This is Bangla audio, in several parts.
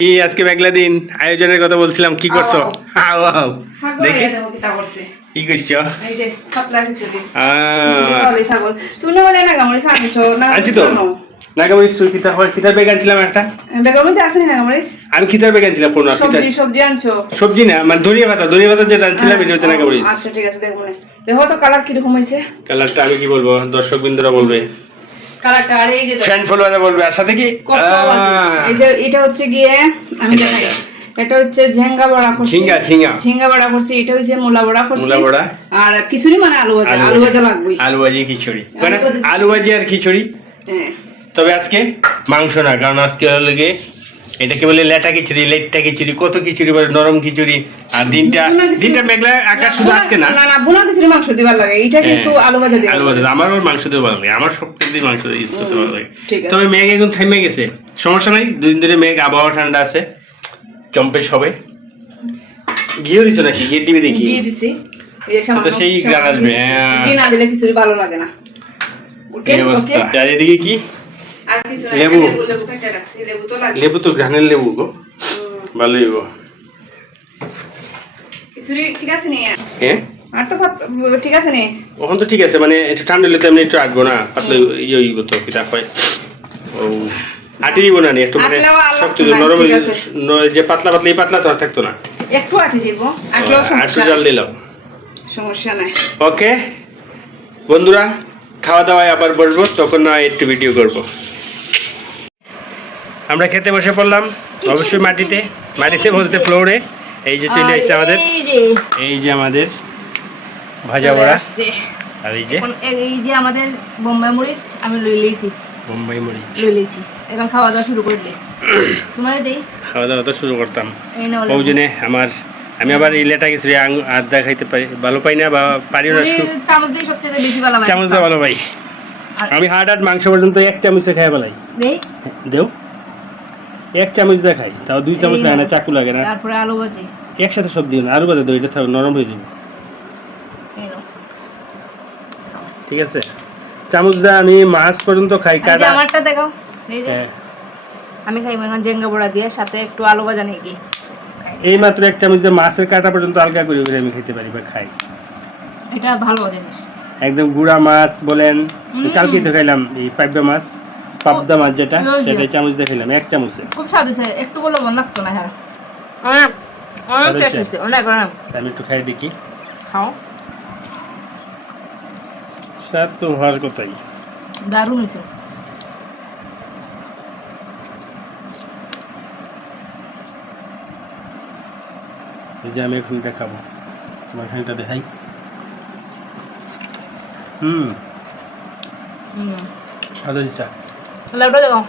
কি আজকে মেঘলা দিন? আয়োজনের কথা বলছিলাম কি করছ। দেখি। কি করছ? তো। নাগামরিচ কিতা হয়? বেগ আনছিলাম একটা? বেগর মধ্যে আছে না আমি বেগ আনছিলাম সবজি সবজি আনছো? সবজি না মানে ধনিয়া পাতা ধনিয়া পাতা যেটা আনছিলাম এটা হচ্ছে নাগামরিচ আচ্ছা ঠিক আছে দেখব দেখো তো কালার কীরকম হয়েছে কালারটা আমি কি বলব? দর্শক বিন্দুরা বলবে। কালারটা আর এই যে দেখো, ফ্যান বলবে আর সাথে কি। এই যে এটা হচ্ছে গিয়ে আমি দেখাই। এটা। হচ্ছে ঝেঙ্গা বড়া করছি। ঝিঙ্গা ঝিঙ্গা। ঝিঙ্গা বড়া করছি। এটা হচ্ছে মুলা বড়া করছি। মূলা বড়া। আর খিচুড়ি মানে আলু ভাজা। আলু ভাজা। লাগবে আলু ভাজি খিচুড়ি। মানে। আলু ভাজি আর খিচুড়ি। হ্যাঁ। তবে আজকে মাংস না কারণ আজকে হলো গিয়ে এটাকে বলে লেটা খিচুড়ি লেটটা খিচুড়ি কত খিচুড়ি বলে নরম খিচুড়ি। আর দিনটা দিনটা মেঘলা আকাশ শুধু আজকে না। না না বুনা খিচুড়ি মাংস দিবার লাগে। এটা কিন্তু হ্যাঁ, আলু ভাজা দিবার আলু ভাজা। লাগে। আমারও মাংস দিয়ে ভালো লাগে। আমার সব দিন মাংস দিয়ে ইউজ করতে ভালো লাগে। তবে মেঘ এখন থেমে গেছে। সমস্যা নাই দুদিন ধরে মেঘ আবহাওয়া ঠান্ডা আছে। চম্পে সবে গিয়েও দিছো নাকি? গিয়ে টিভি দেখি দিয়ে দিছি। তো সেই সামান্য আসবে, হ্যাঁ। না দিলে খিচুড়ি ভালো লাগে না। এই অবস্থা। আর এদিকে কি? আর কিছু লেবু। লেবু লেবু কেটে রাখছি লেবু তো লাগে লেবু তো গ্রানের লেবু গো। ভালোই গো খিচুড়ি ঠিক আছে নি? হ্যাঁ আর তো ঠিক আছে নি? ওখান তো ঠিক আছে মানে একটু ঠান্ডা হলে এমনি একটু আটবো না। পাতলে ইয়ে হইব তো কিটা হয় ও আটি দিব না একটু মানে শক্ত নরম যে পাতলা পাতলা এই পাতলা তো আর থাকতো না। একটু আটি যাব আটলেও সমস্যা জল দিলাম। সমস্যা নাই। ওকে। বন্ধুরা খাওয়া দাওয়ায় আবার বসবো তখন না একটু ভিডিও করব। আমরা খেতে বসে পড়লাম অবশ্যই মাটিতে মাটিতে বলতে ফ্লোরে এই যে চলে আসছে আমাদের এই যে। আমাদের ভাজা বড়া। আর এই যে? এই- যে আমাদের বোম্বাই মরিচ আমি লই লইছি। বোম্বাই মরিচ। লই লইছি। এখন খাওয়া দাওয়া শুরু করলে। তোমার দেই। খাওয়া দাওয়া তো শুরু করতাম। ওই জন্যে আমার আমি আবার এই লেটা কিছু আদা খাইতে পারি ভালো পাই না বা পারি না চামচ দিয়ে সবচেয়ে বেশি ভালো চামচ দিয়ে ভালো পাই। আমি হাট হাট মাংস পর্যন্ত এক চামচে খাই বেলাই দেও। এক চামচ দিয়ে খাই তাও দুই চামচ লাগে না চাকু লাগে না। তারপরে আলু ভাজি। একসাথে সব দিও না দাও এটা নরম হয়ে যাবে। ঠিক আছে? চামচ দিয়ে আমি মাছ পর্যন্ত খাই কাটা আমারটা দেখাও। এই যে। হ্যাঁ। আমি খাই এখন জেঙ্গা বড়া দিয়ে সাথে একটু আলু ভাজা নিয়ে কি এই মাত্র এক চামচ দিয়ে মাছের কাটা পর্যন্ত আলগা করে করে আমি খেতে পারি বা খাই। এটা ভালো জিনিস। একদম গুড়া মাছ বলেন হুম। কালকে তো খাইলাম এই পাইপা মাছ। পাবদা মাছ যেটা সেটা চামচ দিয়ে খাইলাম এক চামচে। খুব স্বাদ হয়েছে একটু বলে মন লাগতো না হ্যাঁ। অনেক অনেক ভালো টেস্ট হয়েছে? হয়েছে অনেক অনেক। আমি একটু খাই দেখি। খাও। স্বাদ তো হওয়ার কথাই। দারুণ হয়েছে। এই যে আমি এখন এটা খাব তোমার খানিটা দেখাই। হুম। হুম। স্বাদ হয়েছে। লাউটা দেখাও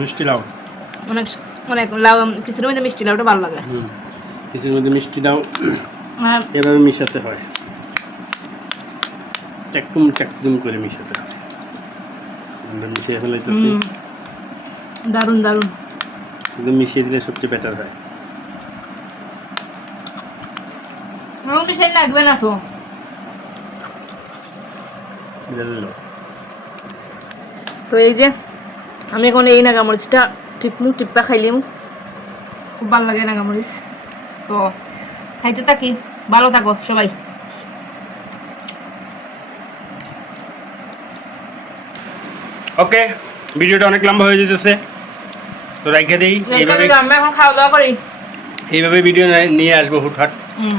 মিষ্টি লাউ। অনেক অনেক লাউ কিছুর মধ্যে মিষ্টি লাউটা ভালো লাগে? হুম মধ্যে মিষ্টি আর এভাবে মিশাতে হয়। চাকতুম চাকতুম করে মিশাতে হয়। আমরা মিশিয়ে ফেলাইতেছি। দারুণ দারুণ। একদম মিশিয়ে দিলে সবচেয়ে বেটার হয়। রং মিশাই লাগবে না তো। তো এই যে আমি এখন এই নাগামরিচটা টিপমু টিপ্পা খাইলিম খুব ভালো লাগে নাগামরিচ তো খাইতে থাকি ভালো থাকো সবাই। ওকে ভিডিওটা অনেক লম্বা হয়ে যেতেছে। তো রেখে দিই এইভাবে আমরা এখন খাওয়া দাওয়া করি। এইভাবে ভিডিও নিয়ে আসব হুটহাট।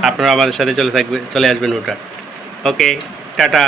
আপনারা আমাদের সাথে চলে থাকবে চলে আসবেন হুটহাট। Okay tata.